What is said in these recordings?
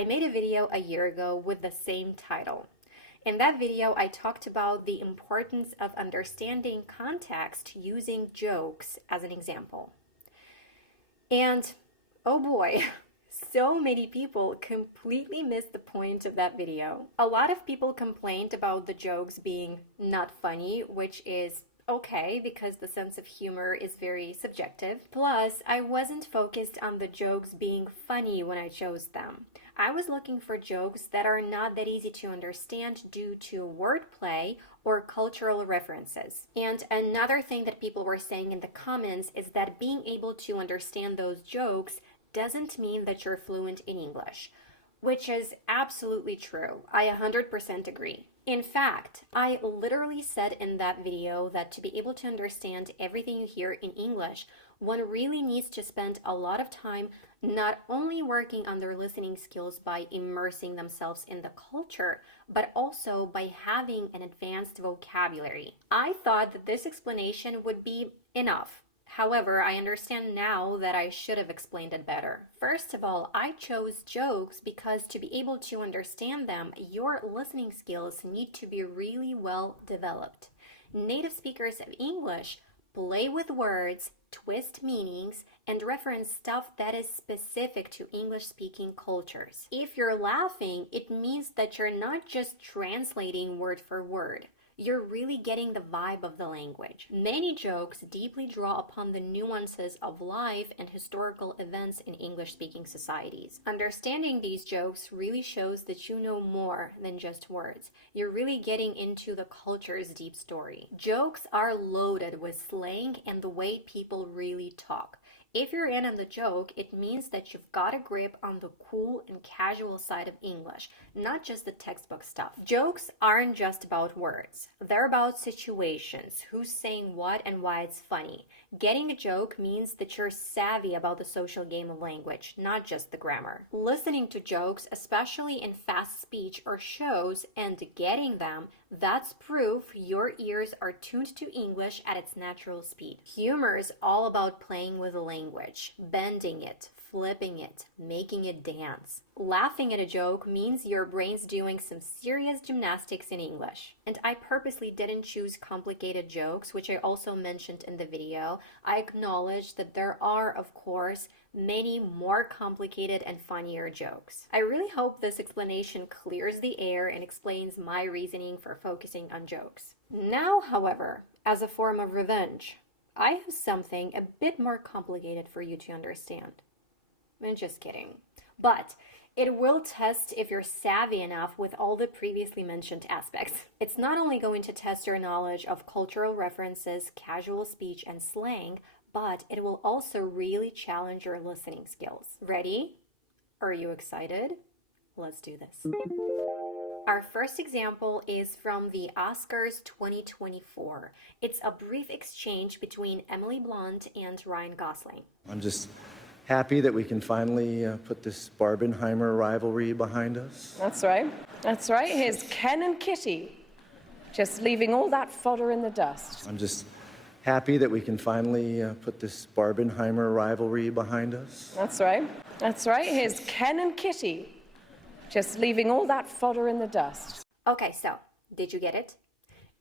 I made a video a year ago with the same title. In that video, I talked about the importance of understanding context using jokes as an example. And oh boy, so many people completely missed the point of that video. A lot of people complained about the jokes being not funny, which is okay because the sense of humor is very subjective. Plus, I wasn't focused on the jokes being funny when I chose them. I was looking for jokes that are not that easy to understand due to wordplay or cultural references. And another thing that people were saying in the comments is that being able to understand those jokes doesn't mean that you're fluent in English, which is absolutely true. I 100% agree. In fact, I literally said in that video that to be able to understand everything you hear in English, one really needs to spend a lot of time not only working on their listening skills by immersing themselves in the culture, but also by having an advanced vocabulary. I thought that this explanation would be enough. However, I understand now that I should have explained it better. First of all, I chose jokes because to be able to understand them, your listening skills need to be really well developed. Native speakers of English play with words, twist meanings, and reference stuff that is specific to English-speaking cultures. If you're laughing, it means that you're not just translating word for word. You're really getting the vibe of the language. Many jokes deeply draw upon the nuances of life and historical events in English-speaking societies. Understanding these jokes really shows that you know more than just words. You're really getting into the culture's deep story. Jokes are loaded with slang and the way people really talk. If you're in on the joke, it means that you've got a grip on the cool and casual side of English, not just the textbook stuff. Jokes aren't just about words. They're about situations, who's saying what and why it's funny. Getting a joke means that you're savvy about the social game of language, not just the grammar. Listening to jokes, especially in fast speech or shows, and getting them, that's proof your ears are tuned to English at its natural speed. Humor is all about playing with the language, bending it, flipping it, making it dance. Laughing at a joke means your brain's doing some serious gymnastics in English. And I purposely didn't choose complicated jokes, which I also mentioned in the video. I acknowledge that there are, of course, many more complicated and funnier jokes. I really hope this explanation clears the air and explains my reasoning for focusing on jokes. Now, however, as a form of revenge, I have something a bit more complicated for you to understand. I'm just kidding. But it will test if you're savvy enough with all the previously mentioned aspects. It's not only going to test your knowledge of cultural references, casual speech, and slang, but it will also really challenge your listening skills. Ready? Are you excited? Let's do this. Our first example is from the Oscars 2024. It's a brief exchange between Emily Blunt and Ryan Gosling. I'm just happy that we can finally put this Barbenheimer rivalry behind us. That's right. That's right. Here's Ken and Kitty, just leaving all that fodder in the dust. I'm just happy that we can finally put this Barbenheimer rivalry behind us. That's right. That's right. Here's Ken and Kitty, just leaving all that fodder in the dust. Okay, so did you get it?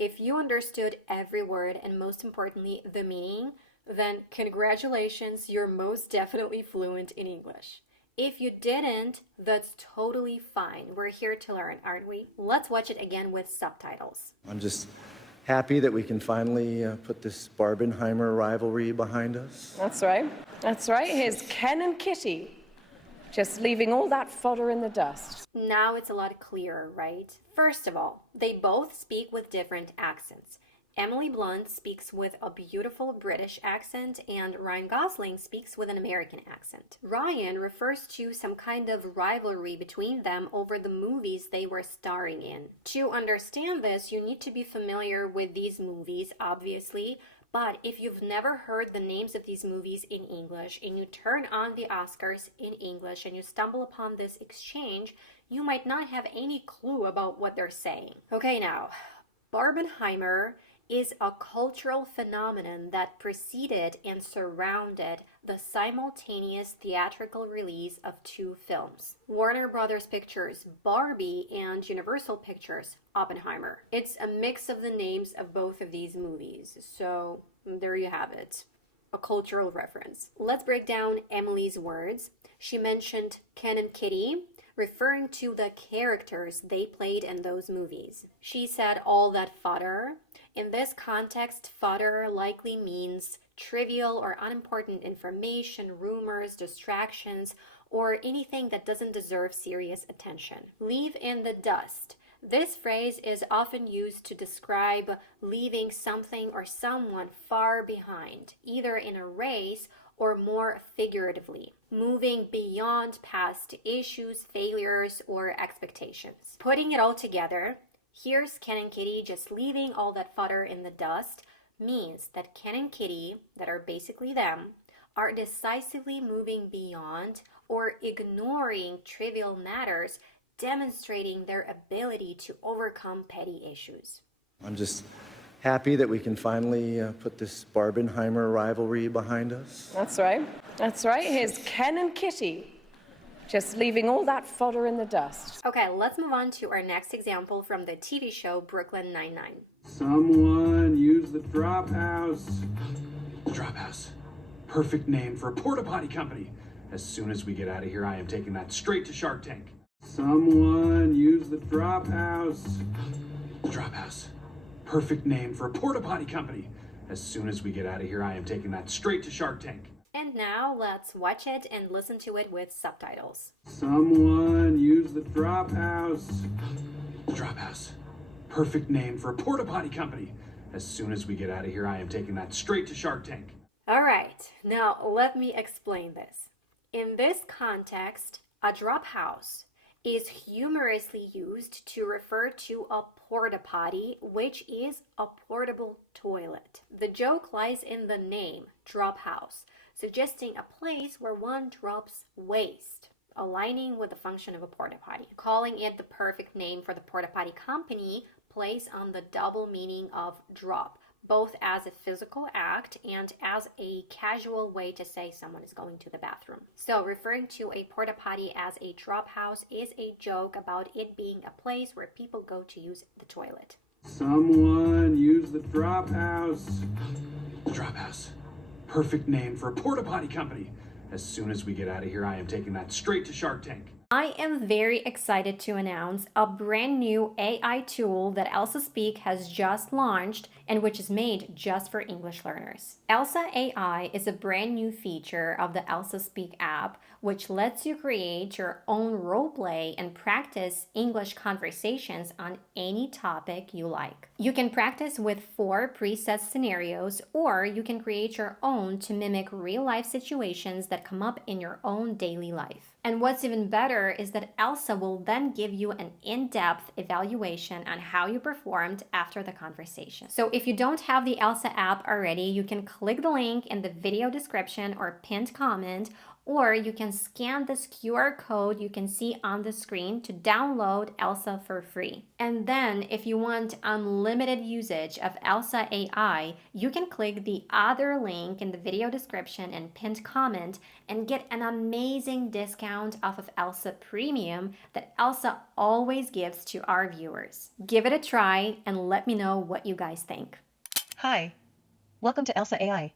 If you understood every word and most importantly the meaning, then congratulations, you're most definitely fluent in English. If you didn't, that's totally fine. We're here to learn, aren't we? Let's watch it again with subtitles. I'm just happy that we can finally put this Barbenheimer rivalry behind us. That's right. That's right. Here's Ken and Kitty, just leaving all that fodder in the dust. Now it's a lot clearer, right? First of all, they both speak with different accents. Emily Blunt speaks with a beautiful British accent and Ryan Gosling speaks with an American accent. Ryan refers to some kind of rivalry between them over the movies they were starring in. To understand this, you need to be familiar with these movies, obviously, but if you've never heard the names of these movies in English and you turn on the Oscars in English and you stumble upon this exchange, you might not have any clue about what they're saying. Okay, now, Barbenheimer is a cultural phenomenon that preceded and surrounded the simultaneous theatrical release of two films, Warner Brothers Pictures' Barbie and Universal Pictures' Oppenheimer. It's a mix of the names of both of these movies, so there you have it. A cultural reference. Let's break down Emily's words. She mentioned Ken and Kitty, referring to the characters they played in those movies. She said all that fodder. In this context, fodder likely means trivial or unimportant information, rumors, distractions, or anything that doesn't deserve serious attention. Leave in the dust. This phrase is often used to describe leaving something or someone far behind, either in a race or more figuratively, moving beyond past issues, failures, or expectations. Putting it all together, here's Ken and Kitty just leaving all that fodder in the dust means that Ken and Kitty, that are basically them, are decisively moving beyond or ignoring trivial matters, demonstrating their ability to overcome petty issues. I'm just happy that we can finally put this Barbenheimer rivalry behind us. That's right. That's right. Here's Ken and Kitty, just leaving all that fodder in the dust. Okay, let's move on to our next example from the TV show Brooklyn Nine-Nine. Someone use the drop house. Drop house. Perfect name for a porta potty company. As soon as we get out of here, I am taking that straight to Shark Tank. Someone use the drop house. Drop house. Perfect name for a porta potty company. As soon as we get out of here, I am taking that straight to Shark Tank. And now let's watch it and listen to it with subtitles. Someone use the drop house. Drop house. Perfect name for a porta potty company. As soon as we get out of here, I am taking that straight to Shark Tank. All right, now let me explain this. In this context, a drop house is humorously used to refer to a porta potty, which is a portable toilet. The joke lies in the name, drop house, suggesting a place where one drops waste, aligning with the function of a porta potty. Calling it the perfect name for the porta potty company plays on the double meaning of drop, both as a physical act and as a casual way to say someone is going to the bathroom. So referring to a porta potty as a drop house is a joke about it being a place where people go to use the toilet. Someone use the drop house. Drop house. Perfect name for a porta potty company. As soon as we get out of here, I am taking that straight to Shark Tank. I am very excited to announce a brand new AI tool that Elsa Speak has just launched and which is made just for English learners. Elsa AI is a brand new feature of the Elsa Speak app, which lets you create your own roleplay and practice English conversations on any topic you like. You can practice with 4 preset scenarios, or you can create your own to mimic real-life situations that come up in your own daily life. And what's even better is that Elsa will then give you an in-depth evaluation on how you performed after the conversation. So if you don't have the Elsa app already, you can click the link in the video description or pinned comment, or you can scan this QR code you can see on the screen to download Elsa for free. And then if you want unlimited usage of Elsa AI, you can click the other link in the video description and pinned comment and get an amazing discount off of Elsa Premium that Elsa always gives to our viewers. Give it a try and let me know what you guys think. Hi, welcome to Elsa AI.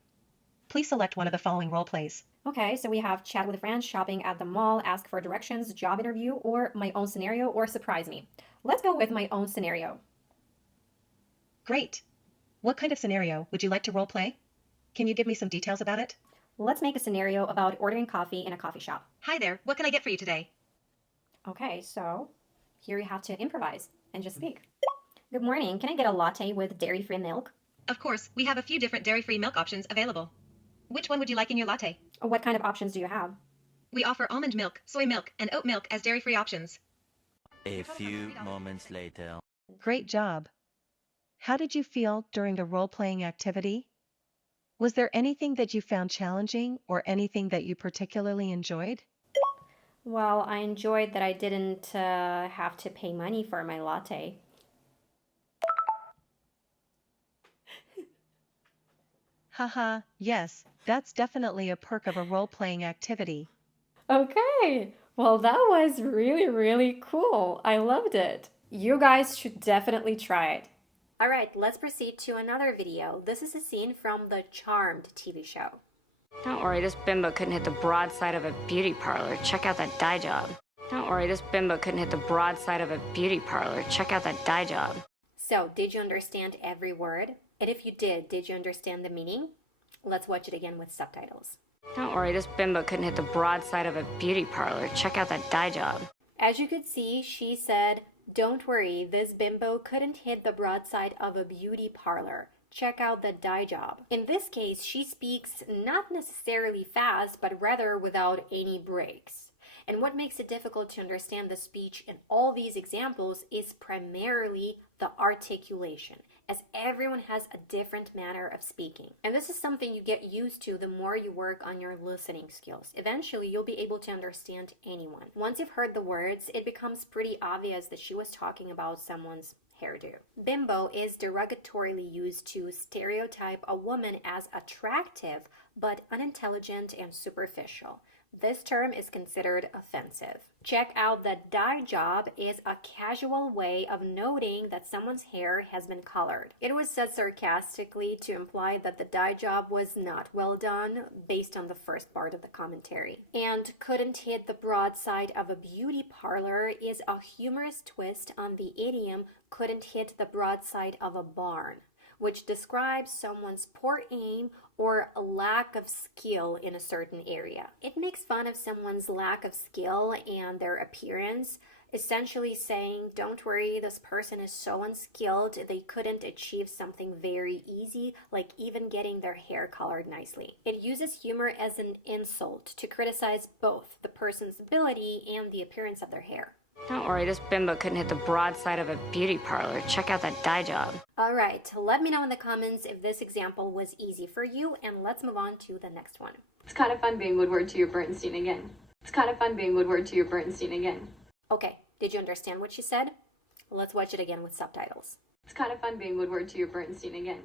Please select one of the following role plays. Okay, so we have chat with a friend, shopping at the mall, ask for directions, job interview, or my own scenario, or surprise me. Let's go with my own scenario. Great. What kind of scenario would you like to role play? Can you give me some details about it? Let's make a scenario about ordering coffee in a coffee shop. Hi there, what can I get for you today? Okay, so here you have to improvise and just speak. Good morning, can I get a latte with dairy-free milk? Of course, we have a few different dairy-free milk options available. Which one would you like in your latte? What kind of options do you have? We offer almond milk, soy milk, and oat milk as dairy-free options. A few moments later. Great job. How did you feel during the role-playing activity? Was there anything that you found challenging or anything that you particularly enjoyed? Well, I enjoyed that I didn't have to pay money for my latte. Haha, yes, that's definitely a perk of a role-playing activity. Okay, well, that was really, really cool. I loved it. You guys should definitely try it. All right, let's proceed to another video. This is a scene from the Charmed TV show. Don't worry, this bimbo couldn't hit the broadside of a beauty parlor. Check out that dye job. Don't worry, this bimbo couldn't hit the broadside of a beauty parlor. Check out that dye job. So, did you understand every word? And if you did you understand the meaning? Let's watch it again with subtitles. Don't worry, this bimbo couldn't hit the broadside of a beauty parlor. Check out that dye job. As you could see, she said, "Don't worry, this bimbo couldn't hit the broadside of a beauty parlor. Check out the dye job." In this case, she speaks not necessarily fast, but rather without any breaks. And what makes it difficult to understand the speech in all these examples is primarily the articulation, as everyone has a different manner of speaking. And this is something you get used to the more you work on your listening skills. Eventually, you'll be able to understand anyone. Once you've heard the words, it becomes pretty obvious that she was talking about someone's hairdo. Bimbo is derogatorily used to stereotype a woman as attractive but unintelligent and superficial. This term is considered offensive. Check out that dye job is a casual way of noting that someone's hair has been colored. It was said sarcastically to imply that the dye job was not well done based on the first part of the commentary. And couldn't hit the broadside of a beauty parlor is a humorous twist on the idiom couldn't hit the broadside of a barn, which describes someone's poor aim or a lack of skill in a certain area. It makes fun of someone's lack of skill and their appearance, essentially saying, don't worry, this person is so unskilled, they couldn't achieve something very easy, like even getting their hair colored nicely. It uses humor as an insult to criticize both the person's ability and the appearance of their hair. Don't worry, this bimbo couldn't hit the broadside of a beauty parlor. Check out that dye job. All right, let me know in the comments if this example was easy for you, and let's move on to the next one. It's kind of fun being Woodward to your Bernstein again. It's kind of fun being Woodward to your Bernstein again. Okay, did you understand what she said? Let's watch it again with subtitles. It's kind of fun being Woodward to your Bernstein again.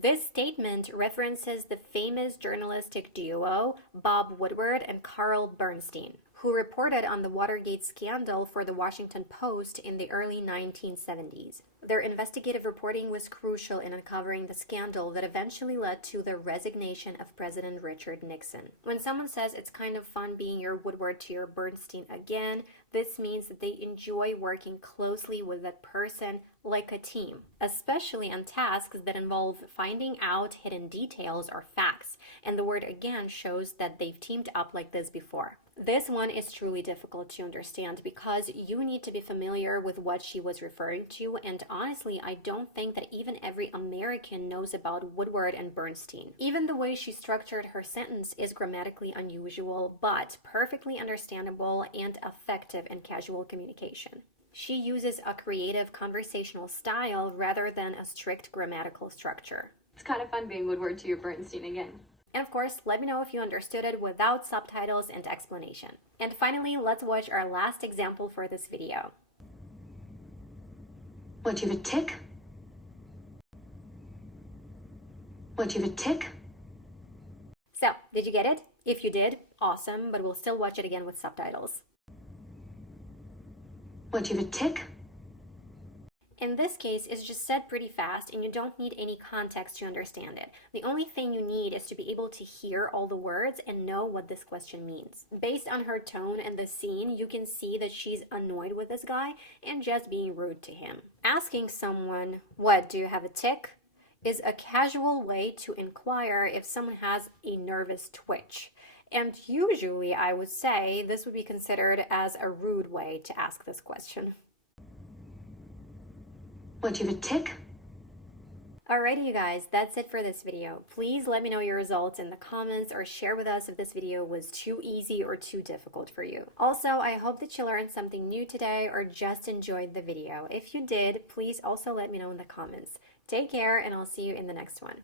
This statement references the famous journalistic duo Bob Woodward and Carl Bernstein, who reported on the Watergate scandal for the Washington Post in the early 1970s. Their investigative reporting was crucial in uncovering the scandal that eventually led to the resignation of President Richard Nixon. When someone says it's kind of fun being your Woodward to your Bernstein again, this means that they enjoy working closely with that person like a team, especially on tasks that involve finding out hidden details or facts, and the word again shows that they've teamed up like this before. This one is truly difficult to understand because you need to be familiar with what she was referring to, and honestly, I don't think that even every American knows about Woodward and Bernstein. Even the way she structured her sentence is grammatically unusual, but perfectly understandable and effective in casual communication. She uses a creative conversational style rather than a strict grammatical structure. It's kind of fun being Woodward to your Bernstein again. And of course, let me know if you understood it without subtitles and explanation. And finally, let's watch our last example for this video. What, you have a tick? What, you have a tick? So, did you get it? If you did, awesome, but we'll still watch it again with subtitles. What, you have a tick? In this case, it's just said pretty fast and you don't need any context to understand it. The only thing you need is to be able to hear all the words and know what this question means. Based on her tone and the scene, you can see that she's annoyed with this guy and just being rude to him. Asking someone, "What, do you have a tick?" is a casual way to inquire if someone has a nervous twitch. And usually, I would say, this would be considered as a rude way to ask this question. What, you have a tick? Alrighty you guys, that's it for this video. Please let me know your results in the comments or share with us if this video was too easy or too difficult for you. Also, I hope that you learned something new today or just enjoyed the video. If you did, please also let me know in the comments. Take care and I'll see you in the next one.